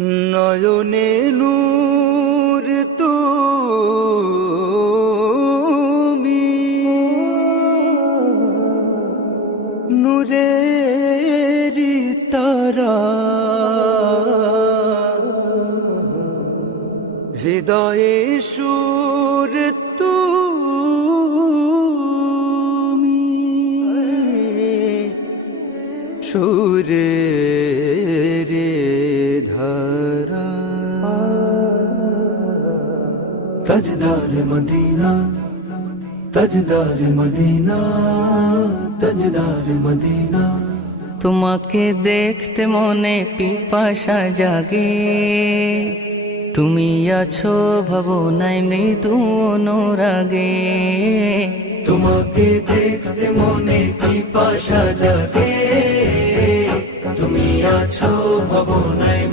নয়নে নূর তুমি, নূরেরি তারা, হৃদয়ে সুর তুমি, সুরে রে ধারা। তাজদার মদিনা, তাজদার মদিনা, তাজদার মদিনা। তোমাকে দেখতে মনে পিপাসা জাগে, তুমি আছো ভাবনায় মৃদু অনুরাগে। তোমাকে দেখতে মনে পিপাসা জাগে, তুমি আছো ভাবনায়।